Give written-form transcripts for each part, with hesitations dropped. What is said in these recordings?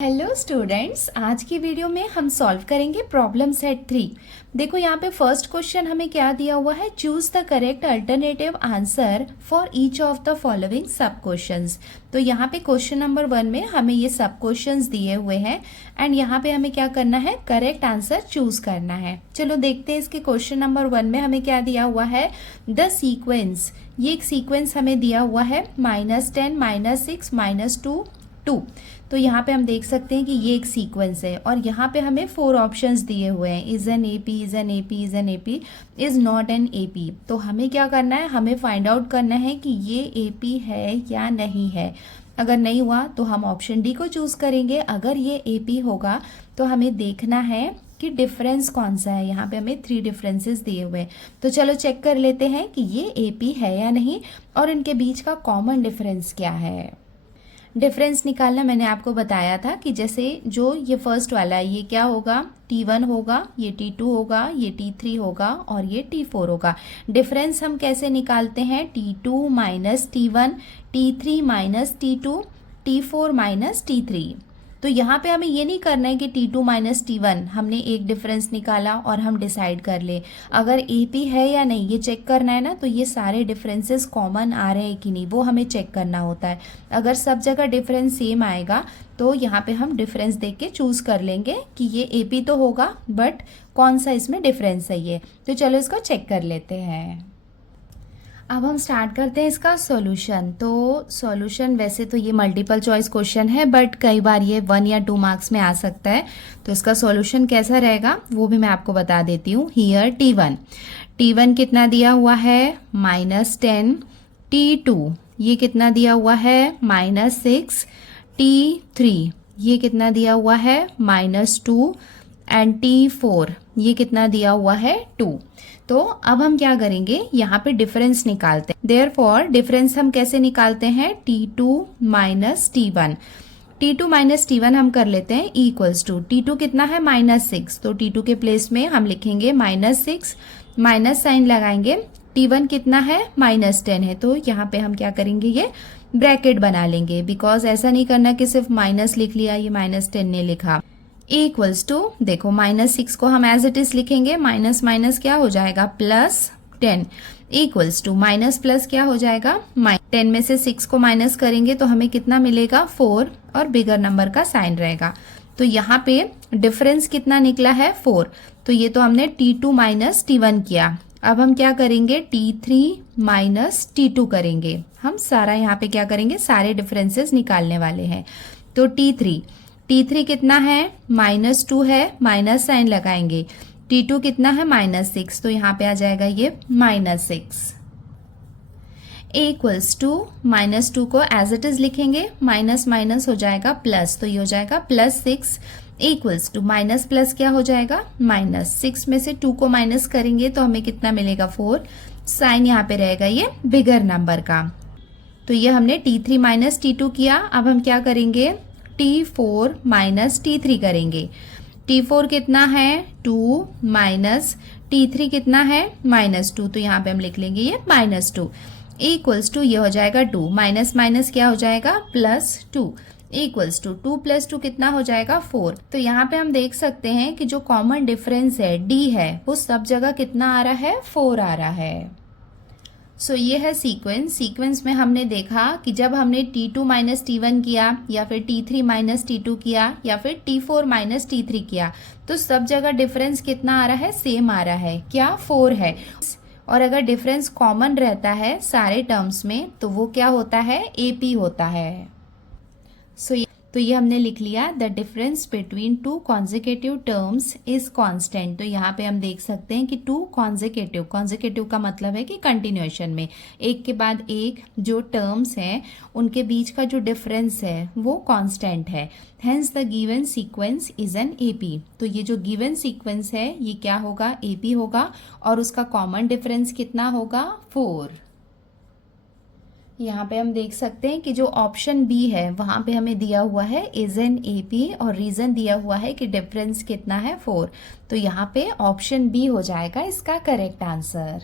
Hello students, आज की video में हम सॉल्व करेंगे प्रॉब्लम सेट 3। देखो यहाँ पे फर्स्ट क्वेश्चन हमें क्या दिया हुआ है, choose the correct alternative answer for each of the following सब क्वेश्चंस। तो यहाँ पे क्वेश्चन नंबर 1 में हमें ये सब क्वेश्चंस दिए हुए हैं एंड यहाँ पे हमें क्या करना है, करेक्ट आंसर चूज करना है। चलो देखते हैं इसके क्वेश्चन नंबर 1 में हमें क्या दिया हुआ है, द सीक्वेंस। ये एक सीक्वेंस हमें दिया हुआ है -10 -6 -2 2। तो यहाँ पे हम देख सकते हैं कि ये एक सीक्वेंस है और यहाँ पे हमें 4 ऑप्शंस दिए हुए हैं, is an AP, is an AP, is an AP, is not an AP. तो हमें क्या करना है, हमें फाइंड आउट करना है कि ये एपी है या नहीं है। अगर नहीं हुआ तो हम ऑप्शन डी को चूज करेंगे, अगर ये एपी होगा तो हमें देखना है कि डिफरेंस कौन सा है। यहाँ पे हमें 3 डिफरेंसेस दिए हुए हैं, तो चलो चेक कर लेते हैं कि ये एपी है या नहीं और इनके बीच का कॉमन डिफरेंस क्या है। डिफरेंस निकालना मैंने आपको बताया था कि जैसे जो ये फर्स्ट वाला है ये क्या होगा, T1 होगा, ये T2 होगा, ये T3 होगा और ये T4 होगा। डिफरेंस हम कैसे निकालते हैं, T2 minus T1, T3 minus T2, T4 minus T3। तो यहाँ पे हमें ये नहीं करना है कि T2 माइनस T1 हमने एक डिफरेंस निकाला और हम डिसाइड कर ले अगर AP है या नहीं, ये चेक करना है ना। तो ये सारे डिफरेंसेस कॉमन आ रहे हैं कि नहीं वो हमें चेक करना होता है। अगर सब जगह डिफरेंस सेम आएगा तो यहाँ पे हम डिफरेंस देख के चूज कर लेंगे कि ये AP तो होगा, बट कौन सा इसमें डिफरेंस है ये। तो चलो इसको चेक कर लेते हैं। अब हम स्टार्ट करते हैं इसका सॉल्यूशन। तो सॉल्यूशन वैसे तो ये मल्टीपल चॉइस क्वेश्चन है, बट कई बार ये 1 या 2 मार्क्स में आ सकता है। तो इसका सॉल्यूशन कैसा रहेगा वो भी मैं आपको बता देती हूँ। हियर T1 कितना दिया हुआ है, -10। T2 ये कितना दिया हुआ है, -6। T3 ये कितना दिया हुआ है, -2 एंड T4 ये कितना दिया हुआ है, 2। तो अब हम क्या करेंगे, यहाँ पे डिफरेंस निकालते हैं। देयरफॉर डिफरेंस हम कैसे निकालते हैं, T2 minus T1। T2 minus T1 हम कर लेते हैं इक्वल्स टू, T2 कितना है, -6। तो T2 के प्लेस में हम लिखेंगे -6, माइनस साइन लगाएंगे। T1 कितना है, -10 है। तो यहाँ पे हम क्या करेंगे, ये ब्रैकेट बना लेंगे, बिकॉज ऐसा नहीं करना कि सिर्फ माइनस लिख लिया, ये -10 ने लिखा। इक्वल्स टू, देखो -6 को हम एज इट इज लिखेंगे, माइनस माइनस क्या हो जाएगा, +10 इक्वल्स टू माइनस प्लस क्या हो जाएगा, -10 में से 6 को माइनस करेंगे तो हमें कितना मिलेगा, 4 और बिगर नंबर का साइन रहेगा। तो यहाँ पे डिफरेंस कितना निकला है, 4। तो ये तो हमने T2 माइनस T1 किया। अब हम क्या करेंगे, T3 माइनस T2 करेंगे। हम सारा यहाँ पे क्या करेंगे, सारे डिफरेंसेस निकालने वाले हैं। तो T3 कितना है, -2 है, माइनस साइन लगाएंगे। T2 कितना है, -6। तो यहाँ पे आ जाएगा ये -6 इक्वल्स टू, -2 को एज इट इज लिखेंगे, माइनस माइनस हो जाएगा प्लस, तो ये हो जाएगा +6 इक्वल्स टू माइनस प्लस क्या हो जाएगा, -6 में से 2 को माइनस करेंगे तो हमें कितना मिलेगा, 4। साइन यहाँ पे रहेगा ये बिगर नंबर का। तो ये हमने T3 माइनस T2 किया। अब हम क्या करेंगे, T4 माइनस T3 करेंगे। T4 कितना है, 2 माइनस T3 कितना है, -2। तो यहाँ पे हम लिख लेंगे ये -2 इक्वल्स टू, ये हो जाएगा 2 माइनस माइनस क्या हो जाएगा, +2 इक्वल्स टू 2 + 2 कितना हो जाएगा, 4। तो यहाँ पे हम देख सकते हैं कि जो कॉमन डिफरेंस है D है वो सब जगह कितना आ रहा है, 4 आ रहा है। सो ये है सीक्वेंस में हमने देखा कि जब हमने T2 माइनस T1 किया या फिर T3 माइनस T2 किया या फिर T4 माइनस T3 किया तो सब जगह डिफरेंस कितना आ रहा है, सेम आ रहा है, क्या, 4 है। और अगर डिफरेंस कॉमन रहता है सारे टर्म्स में तो वो क्या होता है, AP होता है। तो ये हमने लिख लिया, the difference between 2 consecutive terms is constant. तो यहाँ पे हम देख सकते हैं कि 2 कॉन्जिक्यूटिव का मतलब है कि कंटिन्यूएशन में एक के बाद एक जो टर्म्स हैं उनके बीच का जो डिफरेंस है वो कांस्टेंट है। Hence the given sequence is an AP। तो ये जो गिवन सीक्वेंस है ये क्या होगा, AP होगा और उसका कॉमन डिफरेंस कितना होगा, 4। यहाँ पे हम देख सकते हैं कि जो ऑप्शन बी है वहां पे हमें दिया हुआ है इज एन AP और रीजन दिया हुआ है कि डिफरेंस कितना है, 4। तो यहाँ पे ऑप्शन बी हो जाएगा इसका करेक्ट आंसर।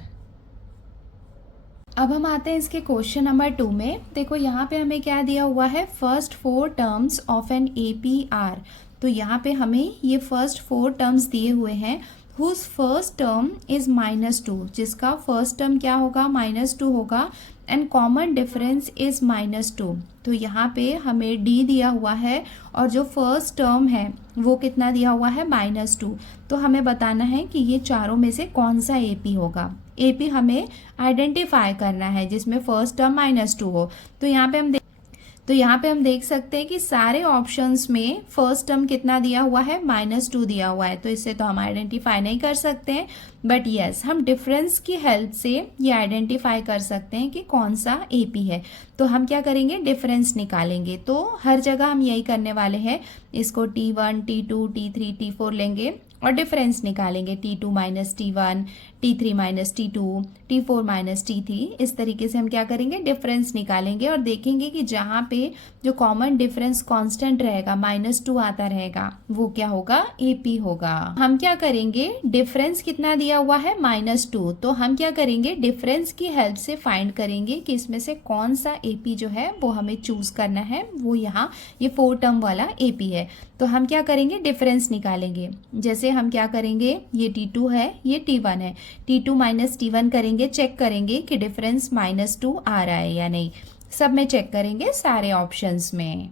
अब हम आते हैं इसके क्वेश्चन नंबर 2 में। देखो यहाँ पे हमें क्या दिया हुआ है, first 4 terms of an APR। तो यहाँ पे हमें ये फर्स्ट 4 टर्म्स दिए हुए हैं, हुज फर्स्ट टर्म इज -2, जिसका फर्स्ट टर्म क्या होगा, -2 होगा, एंड कॉमन डिफरेंस इज -2। तो यहाँ पे हमें डी दिया हुआ है और जो फर्स्ट टर्म है वो कितना दिया हुआ है, -2। तो हमें बताना है कि ये चारों में से कौन सा AP होगा। AP हमें आइडेंटिफाई करना है जिसमें फर्स्ट टर्म -2 हो। तो यहाँ पे हम देख सकते हैं कि सारे ऑप्शंस में फर्स्ट टर्म कितना दिया हुआ है, -2 दिया हुआ है। तो इससे तो हम आइडेंटिफाई नहीं कर सकते हैं, बट यस हम डिफरेंस की हेल्प से ये आइडेंटिफाई कर सकते हैं कि कौन सा AP है। तो हम क्या करेंगे, डिफरेंस निकालेंगे। तो हर जगह हम यही करने वाले हैं, इसको T1, T2, T3, T4 लेंगे और डिफरेंस निकालेंगे, T2 - T1, T3 - T2, T4 - T3। इस तरीके से हम क्या करेंगे, डिफरेंस निकालेंगे और देखेंगे कि जहाँ पे जो कॉमन डिफरेंस कांस्टेंट रहेगा, -2 आता रहेगा, वो क्या होगा, AP होगा। हम क्या करेंगे, डिफरेंस कितना दिया हुआ है, -2। तो हम क्या करेंगे, डिफरेंस की हेल्प से फाइंड करेंगे कि इसमें से कौन सा AP जो है वो हमें चूज करना है। वो यहाँ ये 4 टर्म वाला AP है। तो हम क्या करेंगे, डिफरेंस निकालेंगे। जैसे हम क्या करेंगे, ये T2 है, ये T1 है, T2 - T1 करेंगे, चेक करेंगे कि डिफरेंस -2 आ रहा है या नहीं। सब में चेक करेंगे, सारे ऑप्शंस में।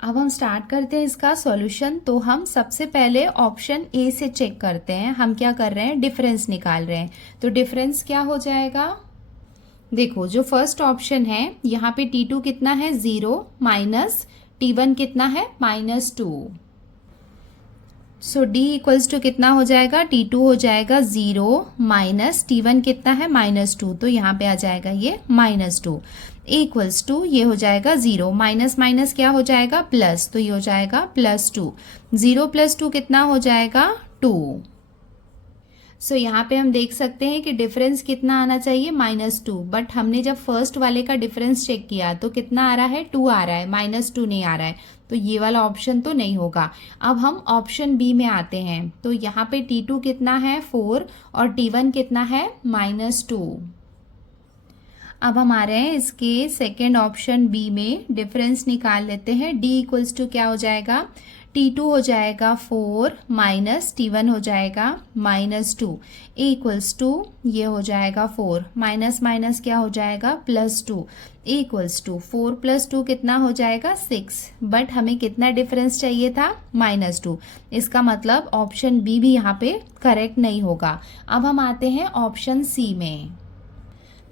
अब हम स्टार्ट करते हैं इसका सॉल्यूशन। तो हम सबसे पहले ऑप्शन A से चेक करते हैं। हम क्या कर रहे हैं, डिफरेंस निकाल रहे हैं। तो डिफरेंस क्या हो जाएगा, देखो जो फर्स्ट ऑप्शन है यहाँ पे T2 कितना है, 0, माइनस T1 कितना है, -2। सो D इक्वल्स टू कितना हो जाएगा, T2 हो जाएगा 0 माइनस T1 कितना है, -2। तो यहाँ पे आ जाएगा ये -2 इक्वल्स टू, ये हो जाएगा 0 माइनस माइनस क्या हो जाएगा, प्लस। तो ये हो जाएगा +2। 0 + 2 कितना हो जाएगा, 2। सो यहाँ पे हम देख सकते हैं कि डिफरेंस कितना आना चाहिए, -2। बट हमने जब फर्स्ट वाले का डिफरेंस चेक किया तो कितना आ रहा है, 2 आ रहा है, -2 नहीं आ रहा है। तो ये वाला ऑप्शन तो नहीं होगा। अब हम ऑप्शन B में आते हैं। तो यहाँ पे T2 कितना है, 4, और T1 कितना है, -2। अब हम आ रहे हैं इसके सेकेंड ऑप्शन B में, डिफरेंस निकाल लेते हैं। D इक्वल्स टू क्या हो जाएगा, T2 हो जाएगा 4 माइनस T1 हो जाएगा -2 इक्वल्स टू, ये हो जाएगा 4 माइनस माइनस क्या हो जाएगा, +2 इक्वल्स टू 4 + 2 कितना हो जाएगा, 6। बट हमें कितना डिफरेंस चाहिए था, -2। इसका मतलब ऑप्शन B भी यहाँ पे करेक्ट नहीं होगा। अब हम आते हैं ऑप्शन C में।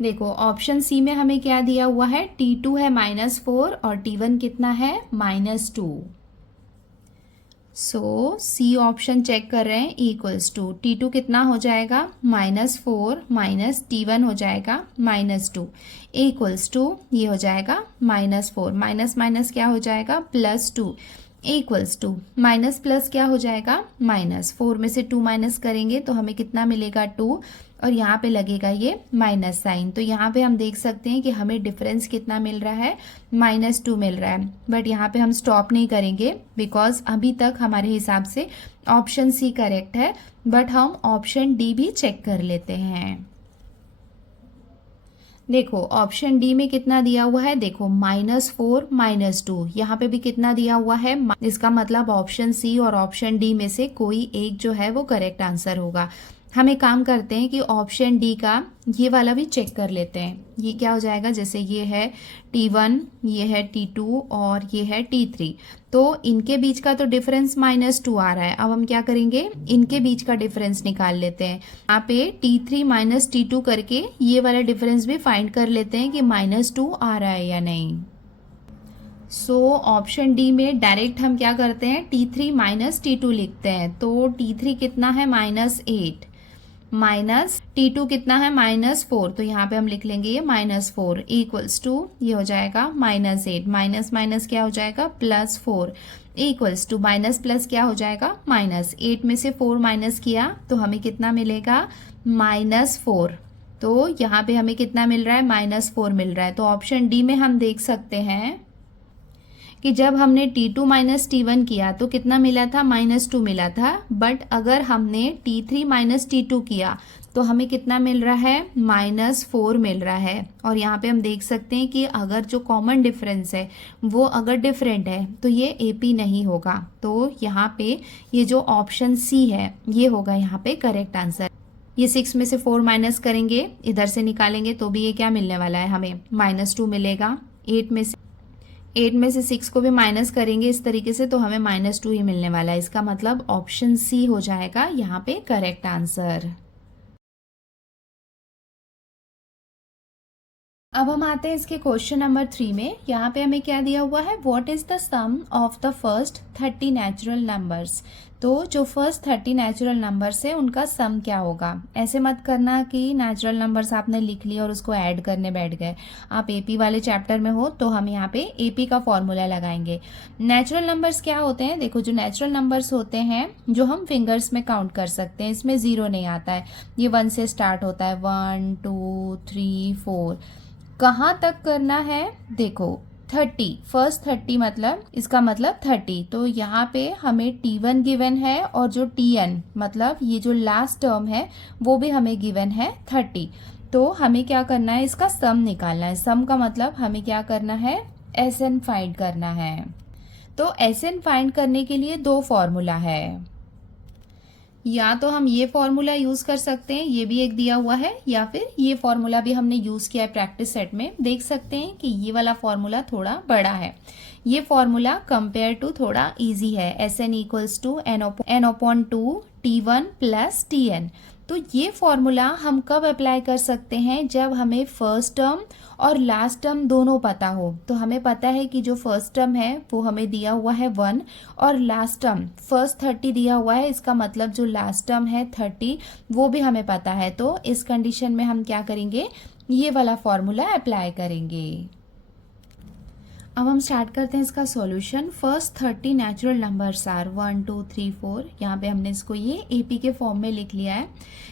देखो ऑप्शन C में हमें क्या दिया हुआ है, T2 है -4 और T1 कितना है, -2। सो C ऑप्शन चेक कर रहे हैं, इक्वल्स टू T2 कितना हो जाएगा, -4 माइनस T1 हो जाएगा -2 इक्वल्स टू, ये हो जाएगा -4 माइनस माइनस क्या हो जाएगा, +2 इक्वल्स टू, माइनस प्लस क्या हो जाएगा, -4 में से 2 माइनस करेंगे तो हमें कितना मिलेगा, 2, और यहाँ पे लगेगा ये माइनस साइन। तो यहाँ पे हम देख सकते हैं कि हमें डिफरेंस कितना मिल रहा है, -2 मिल रहा है। बट यहाँ पे हम स्टॉप नहीं करेंगे बिकॉज अभी तक हमारे हिसाब से ऑप्शन C करेक्ट है, बट हम ऑप्शन D भी चेक कर लेते हैं। देखो ऑप्शन D में कितना दिया हुआ है, देखो -4 -2, यहाँ पे भी कितना दिया हुआ है। इसका मतलब ऑप्शन C और ऑप्शन D में से कोई एक जो है वो करेक्ट आंसर होगा। हम एक काम करते हैं कि ऑप्शन D का ये वाला भी चेक कर लेते हैं। ये क्या हो जाएगा, जैसे ये है T1, ये है T2 और ये है T3, तो इनके बीच का तो डिफरेंस -2 आ रहा है। अब हम क्या करेंगे, इनके बीच का डिफरेंस निकाल लेते हैं। यहाँ पे T3 - T2 करके ये वाला डिफरेंस भी फाइंड कर लेते हैं कि -2 आ रहा है या नहीं। सो ऑप्शन D में डायरेक्ट हम क्या करते हैं, T3 - T2 लिखते हैं। तो T3 कितना है, -8 माइनस T2 कितना है, -4, तो यहाँ पे हम लिख लेंगे ये -4 इक्वल्स टू, ये हो जाएगा -8 माइनस माइनस क्या हो जाएगा, +4 इक्वल्स टू, माइनस प्लस क्या हो जाएगा, -8 में से 4 माइनस किया तो हमें कितना मिलेगा, -4। तो यहाँ पे हमें कितना मिल रहा है, -4 मिल रहा है। तो ऑप्शन D में हम देख सकते हैं कि जब हमने T2 माइनस T1 किया तो कितना मिला था, -2 मिला था। बट अगर हमने T3 माइनस T2 किया तो हमें कितना मिल रहा है, -4 मिल रहा है। और यहाँ पे हम देख सकते हैं कि अगर जो कॉमन डिफरेंस है वो अगर डिफरेंट है तो ये AP नहीं होगा। तो यहाँ पे ये जो ऑप्शन C है ये होगा यहाँ पे करेक्ट आंसर। ये 6 में से 4 माइनस करेंगे, इधर से निकालेंगे तो भी ये क्या मिलने वाला है, हमें -2 मिलेगा। 8 में से 6 को भी माइनस करेंगे इस तरीके से तो हमें -2 ही मिलने वाला है। इसका मतलब ऑप्शन C हो जाएगा यहाँ पे करेक्ट आंसर। अब हम आते हैं इसके क्वेश्चन नंबर 3 में। यहाँ पे हमें क्या दिया हुआ है, what is the sum of the first 30 natural numbers. तो जो फर्स्ट 30 नेचुरल नंबर्स है उनका सम क्या होगा। ऐसे मत करना कि नेचुरल नंबर्स आपने लिख लिया और उसको ऐड करने बैठ गए। आप AP वाले चैप्टर में हो तो हम यहाँ पे AP का फॉर्मूला लगाएंगे। नेचुरल नंबर्स क्या होते हैं, देखो जो नेचुरल नंबर्स होते हैं जो हम फिंगर्स में काउंट कर सकते हैं, इसमें 0 नहीं आता है, ये 1 से स्टार्ट होता है, 1 2 3 4। कहाँ तक करना है, देखो 30, फर्स्ट 30 मतलब इसका मतलब 30। तो यहाँ पे हमें T1 गिवन है और जो TN मतलब ये जो लास्ट टर्म है वो भी हमें गिवन है 30। तो हमें क्या करना है, इसका सम निकालना है। सम का मतलब हमें क्या करना है, SN फाइंड करना है। तो SN फाइंड करने के लिए दो फॉर्मूला है, या तो हम ये फॉर्मूला यूज कर सकते हैं, ये भी एक दिया हुआ है, या फिर ये फॉर्मूला भी हमने यूज किया है प्रैक्टिस सेट में। देख सकते हैं कि ये वाला फॉर्मूला थोड़ा बड़ा है। ये फॉर्मूला कंपेयर टू थोड़ा इजी है, SN equals to n/2 T1 plus TN। तो ये फॉर्मूला हम कब अप्लाई कर सकते हैं, जब हमें फर्स्ट टर्म और लास्ट टर्म दोनों पता हो। तो हमें पता है कि जो फर्स्ट टर्म है वो हमें दिया हुआ है 1 और लास्ट टर्म फर्स्ट 30 दिया हुआ है, इसका मतलब जो लास्ट टर्म है 30 वो भी हमें पता है। तो इस कंडीशन में हम क्या करेंगे, ये वाला फॉर्मूला अप्लाई करेंगे। अब हम स्टार्ट करते हैं इसका solution. First 30 natural numbers are 1 2 3 4। यहाँ पे हमने इसको ये AP के फॉर्म में लिख लिया है।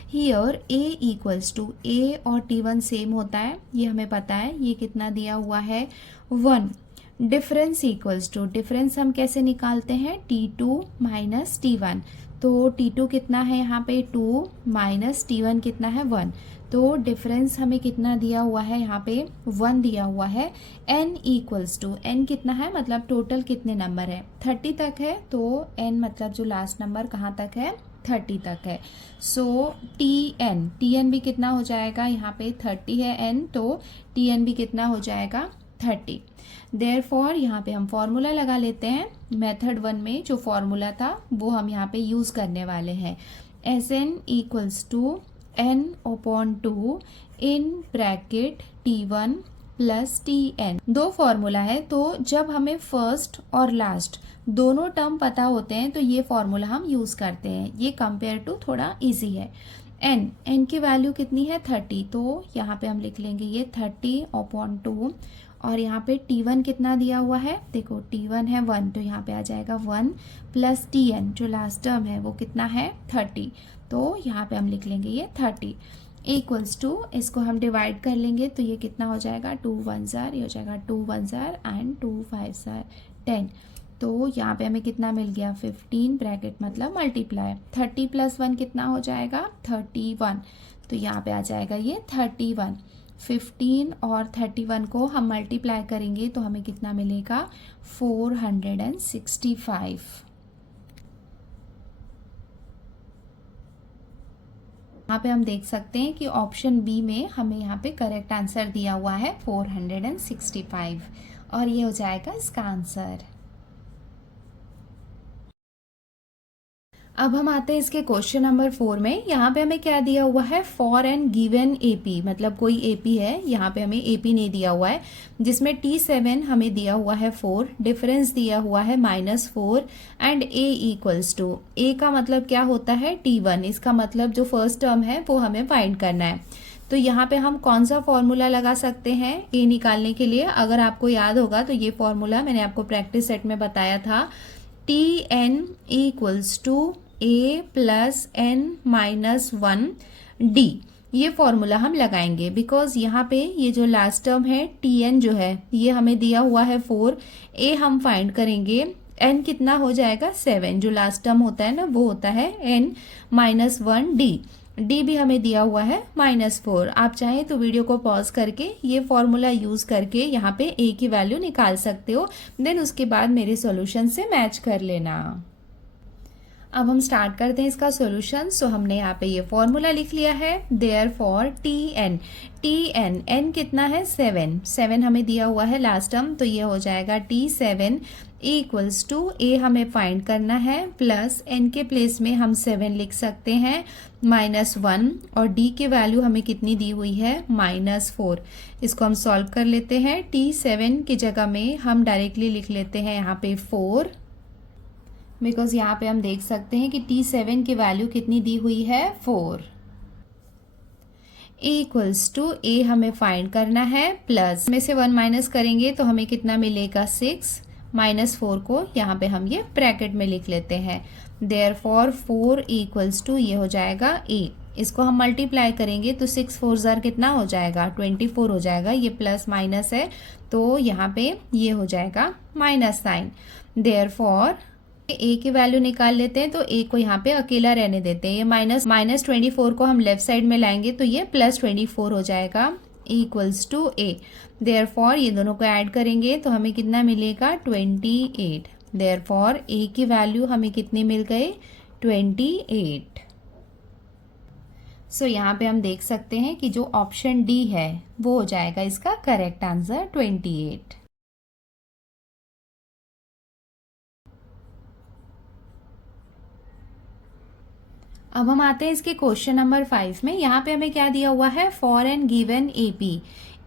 Here A equals to A और T1 सेम होता है, ये हमें पता है। ये कितना दिया हुआ है, 1। डिफरेंस इक्वल्स टू, डिफरेंस हम कैसे निकालते हैं, T2 माइनस T1। तो T2 कितना है यहाँ पे 2 माइनस T1 कितना है 1। तो डिफरेंस हमें कितना दिया हुआ है, यहाँ पे 1 दिया हुआ है। n इक्वल्स टू, n कितना है मतलब टोटल कितने नंबर है, 30 तक है। तो n मतलब जो लास्ट नंबर कहाँ तक है, 30 तक है। सो TN भी कितना हो जाएगा, यहाँ पे 30 है n, तो TN भी कितना हो जाएगा 30। देयरफॉर यहाँ पे हम फॉर्मूला लगा लेते हैं। मेथड 1 में जो फॉर्मूला था वो हम यहाँ पे यूज करने वाले हैं। SN equals to n/2 in bracket T1 plus TN। दो फॉर्मूला है, तो जब हमें फर्स्ट और लास्ट दोनों टर्म पता होते हैं तो ये फॉर्मूला हम यूज करते हैं। ये कंपेयर टू थोड़ा इजी है। n की वैल्यू कितनी है 30, तो यहाँ पे हम लिख लेंगे ये 30/2। और यहाँ पे T1 कितना दिया हुआ है, देखो T1 है 1, तो यहाँ पे आ जाएगा 1 प्लस TN जो लास्ट टर्म है वो कितना है 30। तो यहाँ पे हम लिख लेंगे ये 30 इक्वल्स टू, इसको हम डिवाइड कर लेंगे तो ये कितना हो जाएगा 2 1 जार, ये हो जाएगा 2 1 जार एंड 2 5 जार 10। तो यहाँ पे हमें कितना मिल गया 15 ब्रैकेट मतलब मल्टीप्लाई 30 प्लस 1 कितना हो जाएगा 31। तो यहाँ पे आ जाएगा ये 31। 15 और 31 को हम मल्टीप्लाई करेंगे तो हमें कितना मिलेगा 465। यहाँ पे हम देख सकते हैं कि ऑप्शन बी में हमें यहाँ पे करेक्ट आंसर दिया हुआ है 465 और ये हो जाएगा इसका आंसर। अब हम आते हैं इसके क्वेश्चन नंबर 4 में। यहाँ पे हमें क्या दिया हुआ है, फॉर एन गिवन AP, मतलब कोई AP है, यहाँ पे हमें AP नहीं दिया हुआ है, जिसमें T7 हमें दिया हुआ है 4, डिफरेंस दिया हुआ है -4 and A equals to, A का मतलब क्या होता है T1, इसका मतलब जो फर्स्ट टर्म है वो हमें फाइंड करना है। तो यहाँ पे हम कौन सा फॉर्मूला लगा सकते हैं A निकालने के लिए, अगर आपको याद होगा तो ये फॉर्मूला मैंने आपको प्रैक्टिस सेट में बताया था, TN equals to A plus N minus 1 D। ये फॉर्मूला हम लगाएंगे बिकॉज यहाँ पे ये जो लास्ट टर्म है Tn जो है ये हमें दिया हुआ है 4, A हम फाइंड करेंगे, n कितना हो जाएगा 7, जो लास्ट टर्म होता है ना वो होता है n -1 d भी हमें दिया हुआ है -4। आप चाहें तो वीडियो को पॉज करके ये फॉर्मूला यूज करके यहाँ पे A की वैल्यू निकाल सकते हो, देन उसके बाद मेरे सॉल्यूशन से मैच कर लेना। अब हम स्टार्ट करते हैं इसका सॉल्यूशन। सो हमने यहाँ पे ये फॉर्मूला लिख लिया है, देयरफॉर Tn n कितना है 7 हमें दिया हुआ है लास्ट टर्म, तो ये हो जाएगा T7 इक्वल्स टू A हमें फाइंड करना है प्लस n के प्लेस में हम 7 लिख सकते हैं -1 और D की वैल्यू हमें कितनी दी हुई है -4। इसको हम सॉल्व कर लेते हैं। T7 की जगह में हम डायरेक्टली लिख लेते हैं यहाँ पे 4, बिकॉज यहाँ पे हम देख सकते हैं कि T7 की वैल्यू कितनी दी हुई है 4 इक्वल्स टू A हमें फाइंड करना है प्लस में से 1 माइनस करेंगे तो हमें कितना मिलेगा 6, -4 को यहाँ पे हम ये ब्रैकेट में लिख लेते हैं। देयरफॉर 4 इक्वल्स टू ये हो जाएगा A। इसको हम मल्टीप्लाई करेंगे तो 6 4 जार कितना हो जाएगा 24 हो जाएगा, ये प्लस माइनस है तो यहाँ पे ये हो जाएगा माइनस साइन। देयरफॉर A की वैल्यू निकाल लेते हैं, तो A को यहाँ पे अकेला रहने देते हैं। ये -24 को हम लेफ्ट साइड में लाएंगे तो ये +24 हो जाएगा इक्वल्स टू A। देयरफॉर ये दोनों को ऐड करेंगे तो हमें कितना मिलेगा 28। देयरफॉर A की वैल्यू हमें कितनी मिल गई 28। सो यहाँ पे हम देख सकते हैं कि जो ऑप्शन D है वो हो जाएगा इसका करेक्ट आंसर 28। अब हम आते हैं इसके क्वेश्चन नंबर 5 में। यहाँ पे हमें क्या दिया हुआ है, for an given AP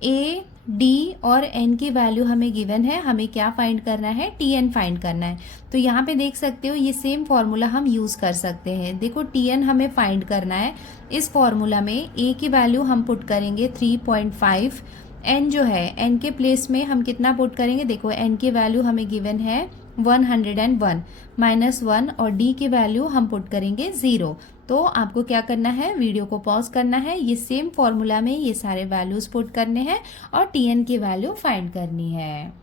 A, D और N की वैल्यू हमें गिवन है, हमें क्या फाइंड करना है Tn फाइंड करना है। तो यहाँ पे देख सकते हो ये सेम फॉर्मूला हम यूज कर सकते हैं। देखो Tn हमें फाइंड करना है, इस फॉर्मूला में A की वैल्यू हम पुट करेंगे 3.5, N जो है N के प्लेस में हम कितना पुट करेंगे, देखो N की वैल्यू हमें गिवन है 101 -1 और D की वैल्यू हम पुट करेंगे 0। तो आपको क्या करना है, वीडियो को पॉज करना है, ये सेम फॉर्मूला में ये सारे वैल्यूज पुट करने हैं और Tn की वैल्यू फाइंड करनी है।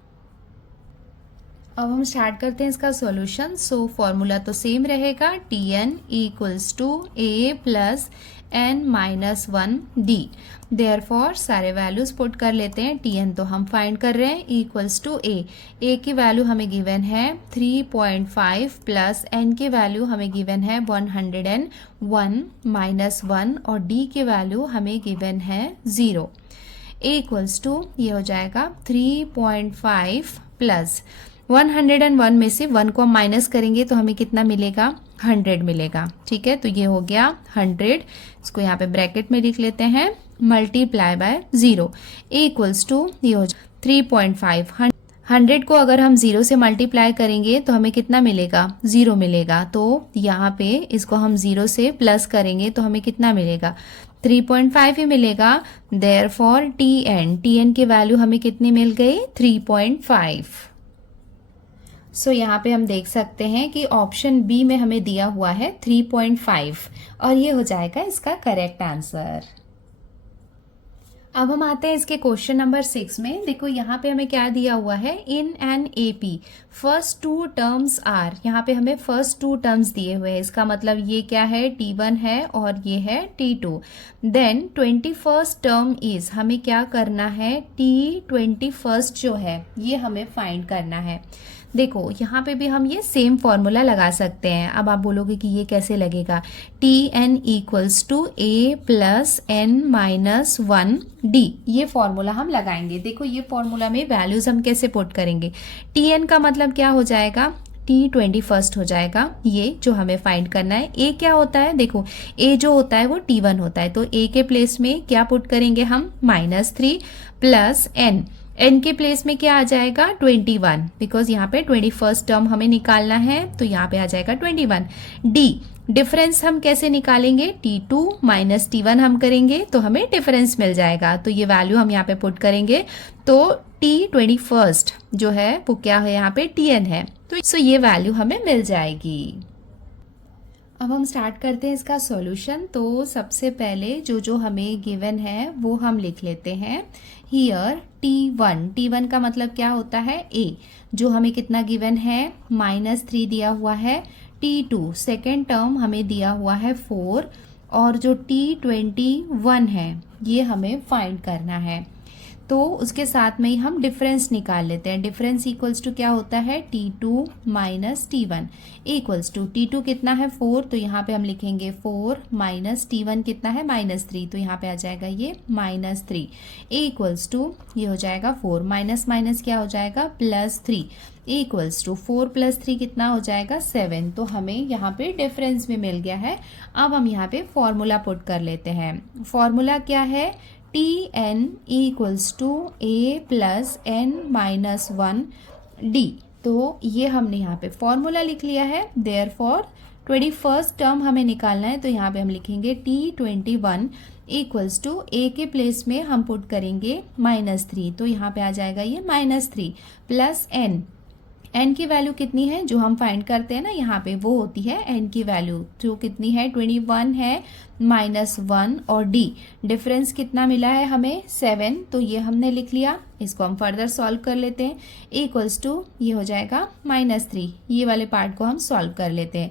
अब हम स्टार्ट करते हैं इसका सॉल्यूशन। सो फॉर्मूला तो सेम रहेगा, Tn equals to A plus n -1 D। Therefore सारे वैल्यूज पुट कर लेते हैं। Tn तो हम फाइंड कर रहे हैं इक्वल्स टू A की वैल्यू हमें गिवन है 3.5 प्लस n की वैल्यू हमें गिवन है 101 -1 और D की वैल्यू हमें गिवन है 0 इक्वल्स टू ये हो जाएगा 3.5 प्लस 101 में से 1 को हम माइनस करेंगे तो हमें कितना मिलेगा 100 मिलेगा। ठीक है, तो ये हो गया 100, इसको यहाँ पे ब्रैकेट में लिख लेते हैं, मल्टीप्लाई बाय 0 इक्वल्स टू ये हो 3.5। 100 को अगर हम 0 से मल्टीप्लाई करेंगे तो हमें कितना मिलेगा 0 मिलेगा। तो यहाँ पे इसको हम 0 से प्लस करेंगे तो हमें कितना मिलेगा 3.5 ही मिलेगा। देयरफॉर Tn की वैल्यू हमें कितनी मिल गई 3.5। सो यहाँ पे हम देख सकते हैं कि ऑप्शन बी में हमें दिया हुआ है 3.5 और ये हो जाएगा इसका करेक्ट आंसर। अब हम आते हैं इसके क्वेश्चन नंबर 6 में। देखो यहाँ पे हमें क्या दिया हुआ है, in an AP first 2 terms are, यहाँ पे हमें फर्स्ट 2 टर्म्स दिए हुए हैं, इसका मतलब ये क्या है T1 है और ये है T2। Then 21st term is, हमें क्या करना है T21 जो है ये हमें फाइंड करना है। देखो यहाँ पे भी हम ये सेम फॉर्मूला लगा सकते हैं। अब आप बोलोगे कि ये कैसे लगेगा, Tn equals to A plus n -1 D, ये फॉर्मूला हम लगाएंगे। देखो ये फॉर्मूला में वैल्यूज हम कैसे पुट करेंगे, Tn का मतलब क्या हो जाएगा T21 हो जाएगा, ये जो हमें फाइंड करना है। A क्या होता है, देखो A जो होता है वो T1 होता है, तो A के प्लेस में क्या पुट करेंगे हम -3 प्लस n के प्लेस में क्या आ जाएगा 21, बिकॉज यहाँ पे 21st टर्म हमें निकालना है तो यहाँ पे आ जाएगा 21। D डिफरेंस हम कैसे निकालेंगे, T2 माइनस T1 हम करेंगे तो हमें डिफरेंस मिल जाएगा, तो ये वैल्यू हम यहाँ पे पुट करेंगे तो T21 जो है वो क्या है यहाँ पे Tn है, तो ये वैल्यू हमें मिल जाएगी। अब हम स्टार्ट करते हैं इसका सॉल्यूशन। तो सबसे पहले जो जो हमें गिवन है वो हम लिख लेते हैं। हियर T1 का मतलब क्या होता है, A, जो हमें कितना गिवन है -3 दिया हुआ है। T2 सेकेंड टर्म हमें दिया हुआ है 4, और जो T21 है ये हमें फाइंड करना है। तो उसके साथ में ही हम डिफरेंस निकाल लेते हैं। डिफरेंस इक्वल्स टू क्या होता है, T2 minus T1 equals to T2 कितना है 4, तो यहाँ पे हम लिखेंगे 4 माइनस T1 कितना है -3, तो यहाँ पे आ जाएगा ये -3 इक्वल्स टू ये हो जाएगा 4 माइनस माइनस क्या हो जाएगा +3 इक्वल्स टू 4 + 3 कितना हो जाएगा 7। तो हमें यहाँ पे डिफरेंस भी मिल गया है। अब हम यहाँ पे फॉर्मूला पुट कर लेते हैं। फॉर्मूला क्या है, Tn equals to A plus n minus 1 D। तो ये हमने यहाँ पे फॉर्मूला लिख लिया है। देयरफॉर 21st टर्म हमें निकालना है, तो यहाँ पे हम लिखेंगे T21 इक्वल्स टू A के प्लेस में हम पुट करेंगे -3, तो यहाँ पे आ जाएगा ये -3 प्लस n की वैल्यू कितनी है जो हम फाइंड करते हैं ना यहाँ पे, वो होती है n की वैल्यू जो कितनी है 21 है -1, और d डिफरेंस कितना मिला है हमें 7, तो ये हमने लिख लिया। इसको हम फर्दर सॉल्व कर लेते हैं। इक्वल्स टू ये हो जाएगा -3, ये वाले पार्ट को हम सॉल्व कर लेते हैं।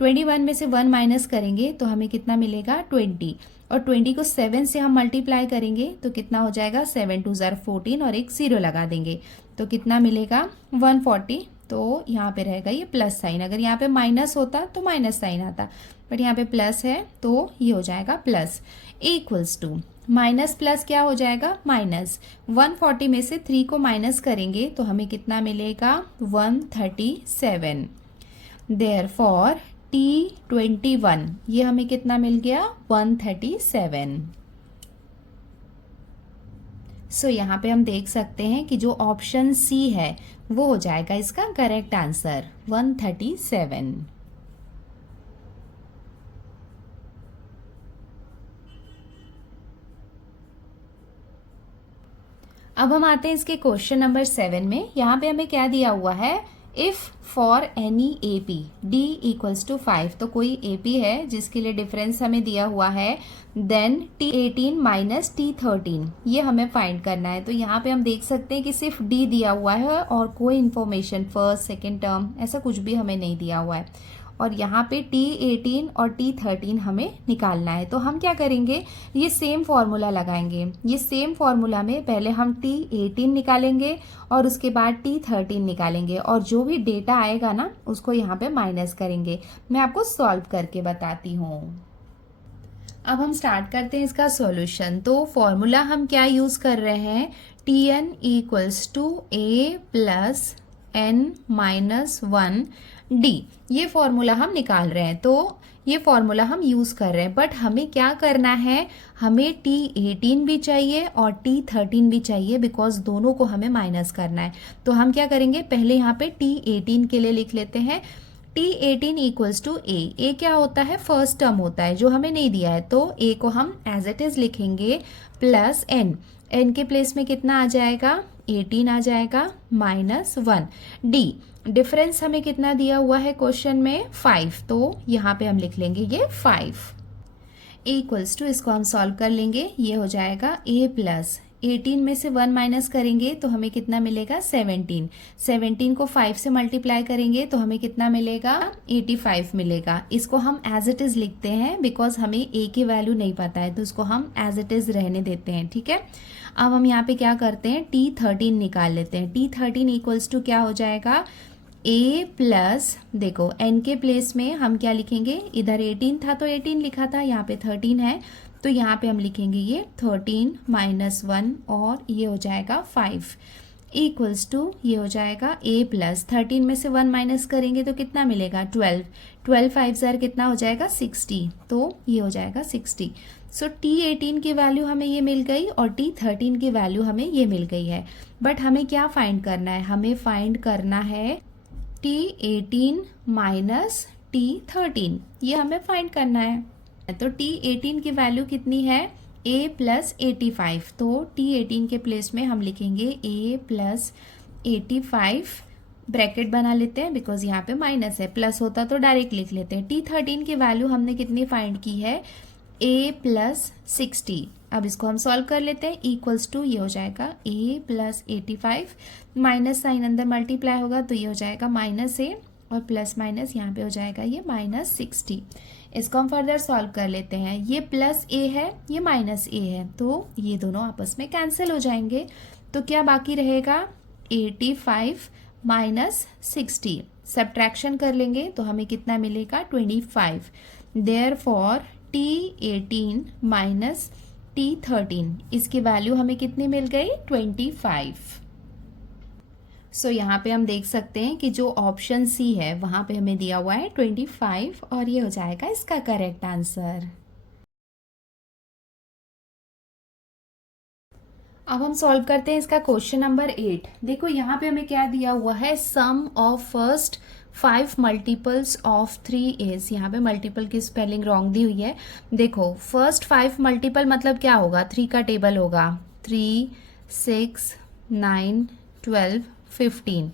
21 में से 1 माइनस करेंगे तो हमें कितना मिलेगा 20, और 20 को 7 से हम मल्टीप्लाई करेंगे तो कितना हो जाएगा 7 2 ज़ार 14, और एक 0 लगा देंगे तो कितना मिलेगा 140। तो यहाँ पे रहेगा ये प्लस साइन, अगर यहाँ पे माइनस होता तो माइनस साइन आता, बट यहाँ पे प्लस है तो ये हो जाएगा plus equals to minus plus क्या हो जाएगा माइनस। 140 में से 3 को माइनस करेंगे तो हमें कितना मिलेगा 137। देयरफॉर T21 ये हमें कितना मिल गया 137। सो यहाँ पे हम देख सकते हैं कि जो ऑप्शन सी है वो हो जाएगा इसका करेक्ट आंसर 137। अब हम आते हैं इसके क्वेश्चन नंबर 7 में। यहाँ पे हमें क्या दिया हुआ है, if for any AP D equals to 5, तो कोई AP है जिसके लिए डिफरेंस हमें दिया हुआ है, देन T18 माइनस T13 ये हमें फाइंड करना है। तो यहाँ पे हम देख सकते हैं कि सिर्फ D दिया हुआ है और कोई इन्फॉर्मेशन फर्स्ट सेकेंड टर्म ऐसा कुछ भी हमें नहीं दिया हुआ है, और यहाँ पे T18 और T13 हमें निकालना है। तो हम क्या करेंगे, ये सेम फॉर्मूला लगाएंगे। ये सेम फॉर्मूला में पहले हम T18 निकालेंगे और उसके बाद T13 निकालेंगे, और जो भी डेटा आएगा ना उसको यहाँ पे माइनस करेंगे। मैं आपको सॉल्व करके बताती हूँ। अब हम स्टार्ट करते हैं इसका सॉल्यूशन। तो फॉर्मूला हम क्या यूज़ कर रहे हैं, Tn equals to A plus n minus 1 D, ये फॉर्मूला हम निकाल रहे हैं। तो ये फॉर्मूला हम यूज़ कर रहे हैं, बट हमें क्या करना है, हमें T18 भी चाहिए और T13 भी चाहिए, बिकॉज दोनों को हमें माइनस करना है। तो हम क्या करेंगे, पहले यहाँ पे T18 के लिए लिख लेते हैं। T18 इक्वल्स टू A क्या होता है, फर्स्ट टर्म होता है जो हमें नहीं दिया है, तो A को हम एज इट इज़ लिखेंगे प्लस n के प्लेस में कितना आ जाएगा 18 आ जाएगा -1 D डिफरेंस हमें कितना दिया हुआ है क्वेश्चन में 5, तो यहाँ पे हम लिख लेंगे ये 5 इक्वल्स टू, इसको हम सॉल्व कर लेंगे। ये हो जाएगा A प्लस 18 में से 1 माइनस करेंगे तो हमें कितना मिलेगा 17। 17 को 5 से मल्टीप्लाई करेंगे तो हमें कितना मिलेगा 85 मिलेगा। इसको हम एज इट इज़ लिखते हैं बिकॉज हमें A की वैल्यू नहीं पता है, तो इसको हम एज इट इज़ रहने देते हैं, ठीक है। अब हम यहाँ पे क्या करते हैं, T13 निकाल लेते हैं। T13 इक्वल्स टू क्या हो जाएगा A प्लस, देखो n के प्लेस में हम क्या लिखेंगे, इधर 18 था तो 18 लिखा था, यहाँ पे 13 है तो यहाँ पे हम लिखेंगे ये 13 माइनस 1, और ये हो जाएगा 5 इक्वल्स टू, ये हो जाएगा A प्लस 13 में से 1 माइनस करेंगे तो कितना मिलेगा 12 5 ज़ार कितना हो जाएगा 60, तो ये हो जाएगा 60। सो T18 की वैल्यू हमें ये मिल गई और T13 की वैल्यू हमें ये मिल गई है, बट हमें क्या फाइंड करना है, हमें फाइंड करना है T18 माइनस T13, ये हमें फाइंड करना है। तो T18 की वैल्यू कितनी है A प्लस 85, तो T18 के प्लेस में हम लिखेंगे A प्लस 85 ब्रैकेट बना लेते हैं बिकॉज यहाँ पे माइनस है, प्लस होता तो डायरेक्ट लिख लेते हैं। T13 की वैल्यू हमने कितनी फाइंड की है, a प्लस 60। अब इसको हम सॉल्व कर लेते हैं। इक्वल्स टू ये हो जाएगा a प्लस 85, माइनस साइन अंदर मल्टीप्लाई होगा तो ये हो जाएगा माइनस a, और प्लस माइनस यहाँ पे हो जाएगा ये माइनस 60। इसको हम फर्दर सॉल्व कर लेते हैं। ये प्लस a है, ये माइनस a है, तो ये दोनों आपस में कैंसिल हो जाएंगे। तो क्या बाकी रहेगा, 85 माइनस 60। सब्ट्रैक्शन कर लेंगे तो हमें कितना मिलेगा, 25। देयरफॉर T18 माइनस T13, इसकी वैल्यू हमें कितनी मिल गई, 25। सो यहाँ पे हम देख सकते हैं कि जो ऑप्शन सी है वहाँ पे हमें दिया हुआ है 25, और ये हो जाएगा इसका करेक्ट आंसर। अब हम सॉल्व करते हैं इसका क्वेश्चन नंबर 8। देखो यहाँ पे हमें क्या दिया हुआ है, sum of first 5 multiples of 3 is. यहाँ पे मल्टीपल की स्पेलिंग रॉन्ग दी हुई है। देखो फर्स्ट 5 मल्टीपल मतलब क्या होगा, 3 का टेबल होगा, 3, 6, 9, 12, 15।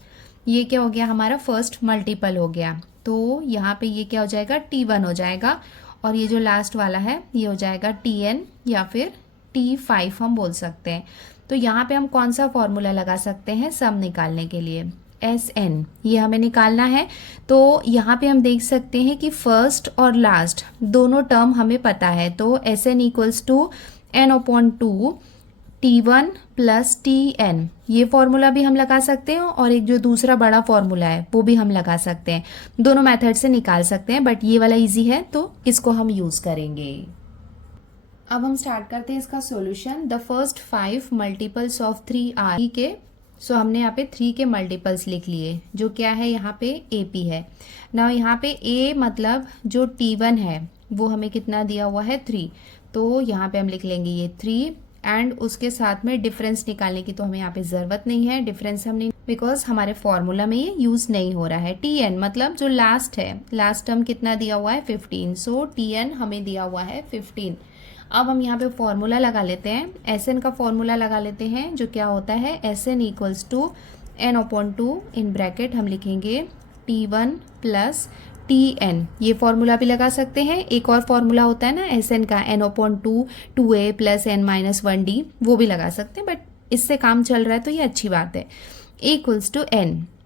ये क्या हो गया, हमारा फर्स्ट मल्टीपल हो गया। तो यहाँ पे ये क्या हो जाएगा, T1 हो जाएगा, और ये जो लास्ट वाला है ये हो जाएगा Tn या फिर T5 हम बोल सकते हैं। तो यहाँ पे हम कौन सा फॉर्मूला लगा सकते हैं सम निकालने के लिए, Sn, ये हमें निकालना है। तो यहाँ पे हम देख सकते हैं कि फर्स्ट और लास्ट दोनों टर्म हमें पता है, तो Sn equals to n/2 T1 plus Tn, ये फॉर्मूला भी हम लगा सकते हैं, और एक जो दूसरा बड़ा फॉर्मूला है वो भी हम लगा सकते हैं। दोनों मेथड से निकाल सकते हैं, बट ये वाला इजी है तो इसको हम यूज करेंगे। अब हम स्टार्ट करते हैं इसका solution. The first 5 multiples of 3 are, ठीक है। सो हमने यहाँ पे 3 के मल्टीपल्स लिख लिए, जो क्या है यहाँ पे AP है ना। यहाँ पे A मतलब जो T1 है वो हमें कितना दिया हुआ है, 3, तो यहाँ पे हम लिख लेंगे ये 3, एंड उसके साथ में डिफरेंस निकालने की तो हमें यहाँ पे ज़रूरत नहीं है, डिफरेंस हम नहीं, बिकॉज हमारे फॉर्मूला में ये यूज़ नहीं हो रहा है। Tn मतलब जो लास्ट है, लास्ट टर्म कितना दिया हुआ है, 15, सो Tn हमें दिया हुआ है 15। अब हम यहाँ पे फॉर्मूला लगा लेते हैं, Sn का फॉर्मूला लगा लेते हैं, जो क्या होता है, Sn equals to n/2, in bracket हम लिखेंगे T1 प्लस Tn। ये फॉर्मूला भी लगा सकते हैं। एक और फॉर्मूला होता है ना Sn का, n/2 2a प्लस n-1d, वो भी लगा सकते हैं, बट इससे काम चल रहा है तो ये अच्छी बात है। इक्वल्स टू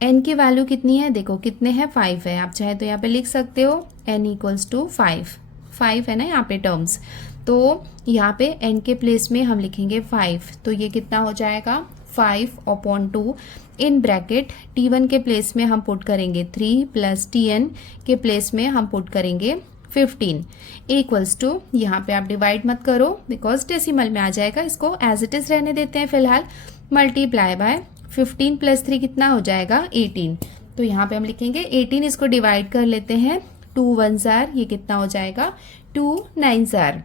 n की वैल्यू कितनी है, देखो कितने हैं, 5 है। आप चाहे तो यहाँ पे लिख सकते हो n इक्वल्स टू 5 है ना यहाँ पे टर्म्स, तो यहाँ पे n के प्लेस में हम लिखेंगे 5, तो ये कितना हो जाएगा, 5/2 इन ब्रैकेट T1 के प्लेस में हम पुट करेंगे 3 प्लस Tn के प्लेस में हम पुट करेंगे 15 इक्वल्स टू, यहाँ पे आप डिवाइड मत करो बिकॉज डेसिमल में आ जाएगा, इसको एज इट इज रहने देते हैं फिलहाल, मल्टीप्लाई बाय 15 प्लस 3 कितना हो जाएगा, 18। तो यहाँ पे हम लिखेंगे 18, इसको डिवाइड कर लेते हैं, 2 1 जार, ये कितना हो जाएगा, 2 9 जार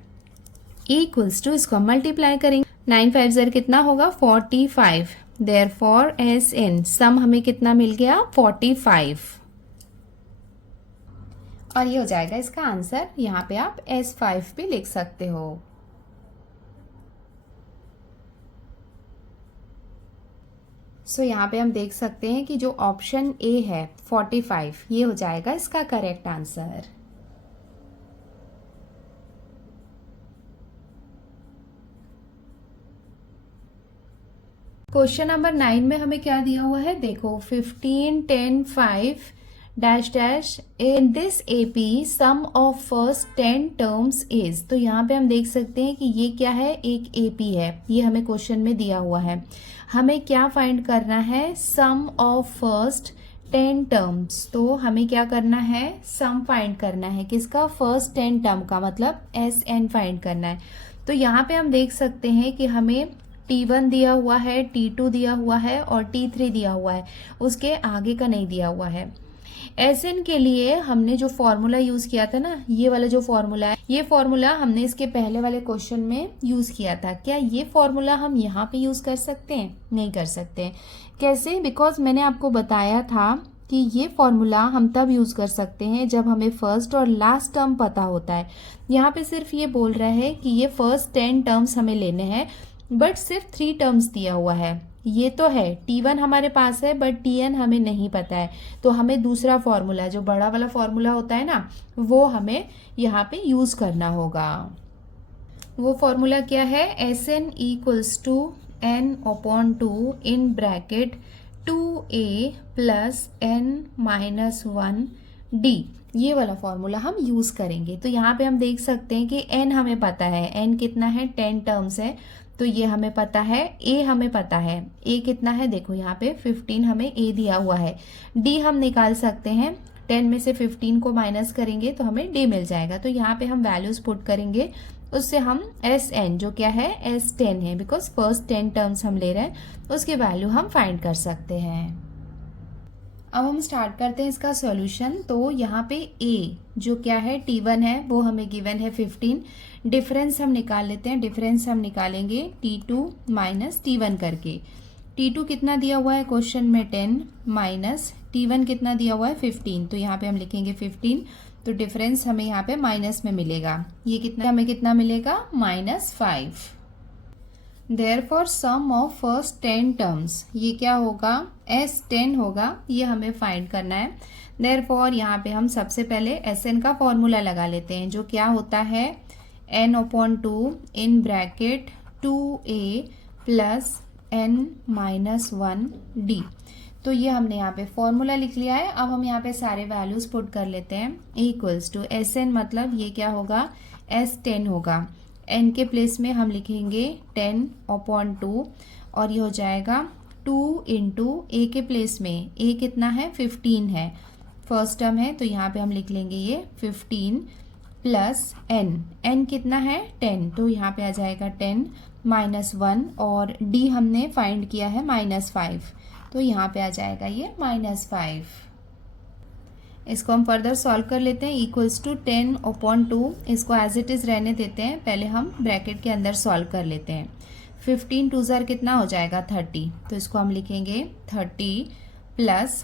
इक्वल्स टू, इसको हम मल्टीप्लाई करेंगे, 9 5 जार कितना होगा, 45। देयरफॉर Sn सम हमें कितना मिल गया, 45, और ये हो जाएगा इसका आंसर। यहाँ पे आप S5 भी लिख सकते हो। सो यहाँ पे हम देख सकते हैं कि जो ऑप्शन A है 45, ये हो जाएगा इसका करेक्ट आंसर। क्वेश्चन नंबर 9 में हमें क्या दिया हुआ है, देखो 15 10 5 dash dash in this AP sum of first 10 terms is. तो यहाँ पे हम देख सकते हैं कि ये क्या है, एक AP है, ये हमें क्वेश्चन में दिया हुआ है। हमें क्या फाइंड करना है, सम ऑफ फर्स्ट 10 टर्म्स। तो हमें क्या करना है, सम फाइंड करना है, किसका, फर्स्ट 10 टर्म का, मतलब Sn फाइंड करना है। तो यहाँ पे हम देख सकते हैं कि हमें T1 दिया हुआ है, T2 दिया हुआ है और T3 दिया हुआ है, उसके आगे का नहीं दिया हुआ है। Sn के लिए हमने जो फॉर्मूला यूज़ किया था ना, ये वाला जो फॉर्मूला है, ये फॉर्मूला हमने इसके पहले वाले क्वेश्चन में यूज़ किया था। क्या ये फॉर्मूला हम यहाँ पे यूज़ कर सकते हैं, नहीं कर सकते। कैसे, बिकॉज मैंने आपको बताया था कि ये फॉर्मूला हम तब यूज़ कर सकते हैं जब हमें फर्स्ट और लास्ट टर्म पता होता है। यहाँ पे सिर्फ ये बोल रहा है कि ये फर्स्ट 10 टर्म्स हमें लेने हैं, बट सिर्फ 3 टर्म्स दिया हुआ है, ये तो है T1 हमारे पास है बट Tn हमें नहीं पता है, तो हमें दूसरा फॉर्मूला जो बड़ा वाला फॉर्मूला होता है ना वो हमें यहाँ पे यूज़ करना होगा। वो फॉर्मूला क्या है, Sn equals to n upon 2 in bracket 2a plus n minus 1 d। ये वाला फॉर्मूला हम यूज़ करेंगे। तो यहाँ पे हम देख सकते हैं कि n हमें पता है, n कितना है 10 टर्म्स है, तो ये हमें पता है। a हमें पता है, a कितना है देखो यहाँ पे 15 हमें a दिया हुआ है। d हम निकाल सकते हैं, 10 में से 15 को माइनस करेंगे तो हमें d मिल जाएगा। तो यहाँ पे हम वैल्यूज पुट करेंगे, उससे हम Sn जो क्या है S10 है, बिकॉज फर्स्ट 10 टर्म्स हम ले रहे हैं, उसकी वैल्यू हम फाइंड कर सकते हैं। अब हम स्टार्ट करते हैं इसका सॉल्यूशन। तो यहाँ पे a जो क्या है T1 है वो हमें गिवन है 15। डिफरेंस हम निकाल लेते हैं, डिफरेंस हम निकालेंगे T2 माइनस T1 करके। T2 कितना दिया हुआ है क्वेश्चन में 10 माइनस T1 कितना दिया हुआ है 15, तो यहाँ पे हम लिखेंगे 15। तो डिफरेंस हमें यहाँ पे माइनस में मिलेगा, ये कितना हमें कितना मिलेगा -5। Therefore sum of first 10 terms, ये क्या होगा S10 होगा, ये हमें फाइंड करना है। Therefore यहाँ पे हम सबसे पहले Sn का फॉर्मूला लगा लेते हैं, जो क्या होता है n upon 2 in bracket 2a plus n minus 1 d। तो ये हमने यहाँ पे फॉर्मूला लिख लिया है। अब हम यहाँ पे सारे वैल्यूज पुट कर लेते हैं। इक्वल्स टू Sn मतलब ये क्या होगा S10 होगा, n के प्लेस में हम लिखेंगे 10 अपॉन 2 और ये हो जाएगा 2 इंटू a के प्लेस में a कितना है 15 है, फर्स्ट टर्म है, तो यहाँ पे हम लिख लेंगे ये 15 प्लस n कितना है 10, तो यहाँ पे आ जाएगा 10 माइनस 1 और d हमने फाइंड किया है -5, तो यहाँ पे आ जाएगा ये -5। इसको हम फर्दर सॉल्व कर लेते हैं। इक्वल्स टू 10 अपॉन 2, इसको एज इट इज़ रहने देते हैं, पहले हम ब्रैकेट के अंदर सॉल्व कर लेते हैं। 15 2 ज़ार कितना हो जाएगा 30, तो इसको हम लिखेंगे 30 प्लस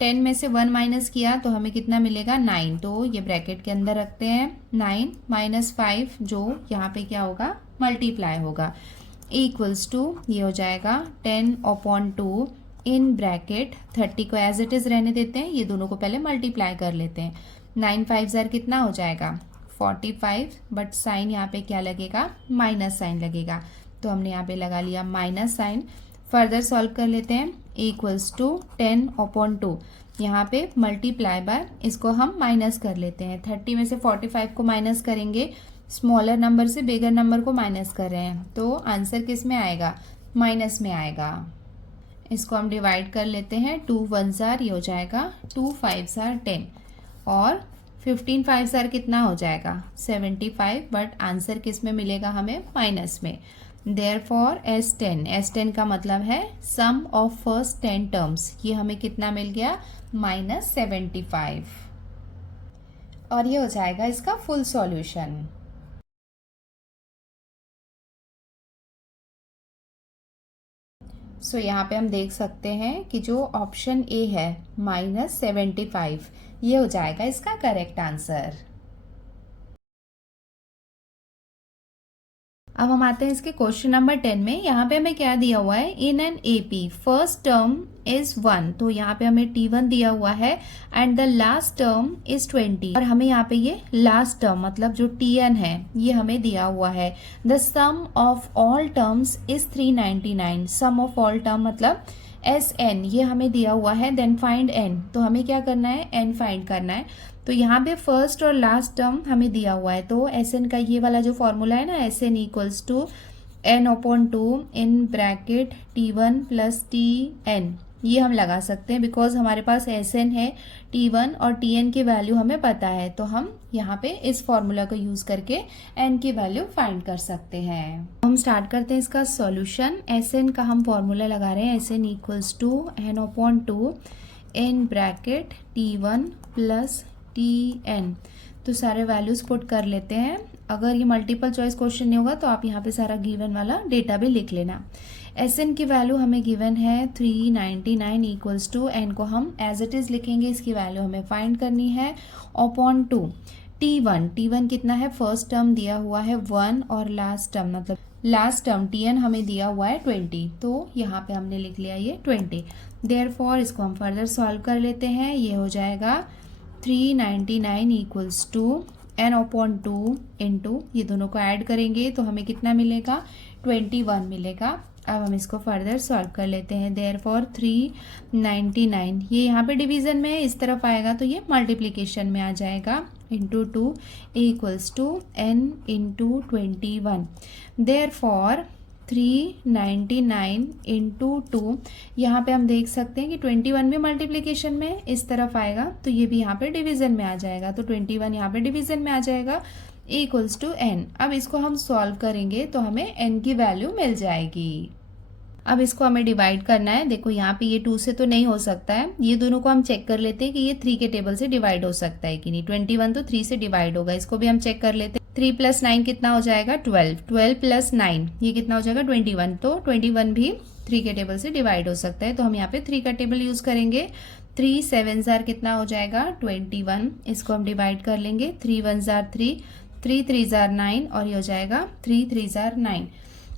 10 में से 1 माइनस किया तो हमें कितना मिलेगा 9, तो ये ब्रैकेट के अंदर रखते हैं। 9 माइनस 5 जो यहाँ पे क्या होगा मल्टीप्लाई होगा, इक्वल्स टू ये हो जाएगा 10 अपॉन 2 इन ब्रैकेट 30 को एज इट इज़ रहने देते हैं, ये दोनों को पहले मल्टीप्लाई कर लेते हैं। 9 5 ज़ार कितना हो जाएगा 45, बट साइन यहाँ पे क्या लगेगा माइनस साइन लगेगा, तो हमने यहाँ पे लगा लिया माइनस साइन। फर्दर सॉल्व कर लेते हैं। इक्वल्स टू 10 अपॉन 2, यहाँ पे मल्टीप्लाई बाय, इसको हम माइनस कर लेते हैं। 30 में से 45 को माइनस करेंगे, स्मॉलर नंबर से बिगर नंबर को माइनस कर रहे हैं, तो आंसर किस में आएगा माइनस में आएगा। इसको हम डिवाइड कर लेते हैं, 2 1 ज़ार ये हो जाएगा 2 5 ज़ार 10 और 15 5 ज़ार कितना हो जाएगा 75, बट आंसर किस में मिलेगा हमें माइनस में। देयरफॉर S10 का मतलब है सम ऑफ फर्स्ट 10 टर्म्स, ये हमें कितना मिल गया -75, और ये हो जाएगा इसका फुल सॉल्यूशन। सो यहाँ पे हम देख सकते हैं कि जो ऑप्शन ए है -75, ये हो जाएगा इसका करेक्ट आंसर। अब हम आते हैं इसके क्वेश्चन नंबर 10 में। यहाँ पे हमें क्या दिया हुआ है, in an AP first term is 1, तो यहाँ पे हमें T1 दिया हुआ है and the last term is 20, और हमें यहाँ पे ये लास्ट टर्म मतलब जो Tn है ये हमें दिया हुआ है। The sum of all terms is 399, sum of all term मतलब Sn ये हमें दिया हुआ है। देन फाइंड n, तो हमें क्या करना है n फाइंड करना है। तो यहाँ पे फर्स्ट और लास्ट टर्म हमें दिया हुआ है, तो Sn का ये वाला जो फॉर्मूला है ना Sn equals to n upon 2 in bracket T1 plus Tn, ये हम लगा सकते हैं बिकॉज हमारे पास Sn है, T1 और Tn की वैल्यू हमें पता है, तो हम यहाँ पे इस फॉर्मूला को यूज़ करके n की वैल्यू फाइंड कर सकते हैं। हम स्टार्ट करते हैं इसका सॉल्यूशन। Sn का हम फॉर्मूला लगा रहे हैं, Sn equals to n upon 2 in bracket T1 plus Tn, तो सारे वैल्यूज पुट कर लेते हैं। अगर ये मल्टीपल चॉइस क्वेश्चन नहीं होगा तो आप यहाँ पे सारा गिवन वाला डेटा भी लिख लेना। Sn की वैल्यू हमें गिवन है 399 इक्वल्स टू n को हम एज इट इज़ लिखेंगे, इसकी वैल्यू हमें फाइंड करनी है अपॉन 2। T1 कितना है, फर्स्ट टर्म दिया हुआ है 1 और लास्ट टर्म मतलब लास्ट टर्म Tn हमें दिया हुआ है 20, तो यहाँ पे हमने लिख लिया ये 20। देयरफॉर इसको हम फर्दर सॉल्व कर लेते हैं। ये हो जाएगा 399 इक्वल्स टू n/2 इंटू, ये दोनों को ऐड करेंगे तो हमें कितना मिलेगा, 21 मिलेगा। अब हम इसको फर्दर सॉल्व कर लेते हैं। देयरफॉर 399, ये यहाँ पे डिवीज़न में इस तरफ आएगा तो ये मल्टीप्लिकेशन में आ जाएगा, into 2 equals to n into 21। Therefore 399 into 2, यहाँ पे हम देख सकते हैं कि 21 भी मल्टीप्लिकेशन में इस तरफ आएगा तो ये भी यहाँ पे डिवीज़न में आ जाएगा, तो 21 यहाँ पे डिवीज़न में आ जाएगा इक्वल्स टू n। अब इसको हम सॉल्व करेंगे तो हमें n की वैल्यू मिल जाएगी। अब इसको हमें डिवाइड करना है। देखो यहाँ पे ये 2 से तो नहीं हो सकता है, ये दोनों को हम चेक कर लेते हैं कि ये 3 के टेबल से डिवाइड हो सकता है कि नहीं। 21 तो 3 से डिवाइड होगा, इसको भी हम चेक कर लेते हैं। 3 + 9 कितना हो जाएगा, 12। 12 + 9 ये कितना हो जाएगा, 21। तो 21 भी 3 के टेबल से डिवाइड हो सकता है, तो हम यहाँ पे 3 का टेबल यूज करेंगे। 3 7 जार कितना हो जाएगा, 21। इसको हम डिवाइड कर लेंगे। 3 1 जार 3, 3 3 जार 9 और ये हो जाएगा 3 3 जार 9।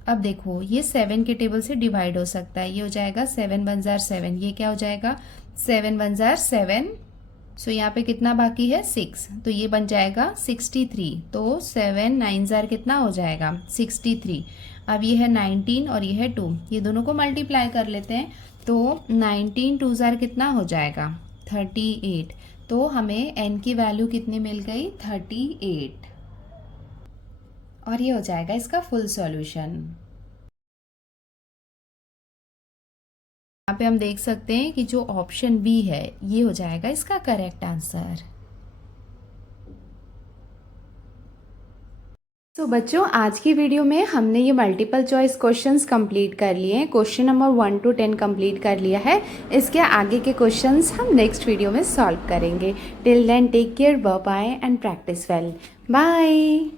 अब देखो ये 7 के टेबल से डिवाइड हो सकता है, ये हो जाएगा 7 1 जार 7, ये क्या हो जाएगा 7 1 जार 7। सो यहाँ पे कितना बाकी है 6, तो ये बन जाएगा 63। तो 7 9 जार कितना हो जाएगा 63। अब ये है 19 और ये है 2, ये दोनों को मल्टीप्लाई कर लेते हैं तो 19 2 जार कितना हो जाएगा 38। तो हमें n की वैल्यू कितनी मिल गई 38, और ये हो जाएगा इसका फुल सॉल्यूशन। यहाँ पे हम देख सकते हैं कि जो ऑप्शन बी है ये हो जाएगा इसका करेक्ट आंसर। तो बच्चों आज की वीडियो में हमने ये मल्टीपल चॉइस क्वेश्चंस कंप्लीट कर लिए हैं। क्वेश्चन नंबर 1 to 10 कंप्लीट कर लिया है। इसके आगे के क्वेश्चंस हम नेक्स्ट वीडियो में सॉल्व करेंगे। Till then take care, bye bye and practice well. Bye.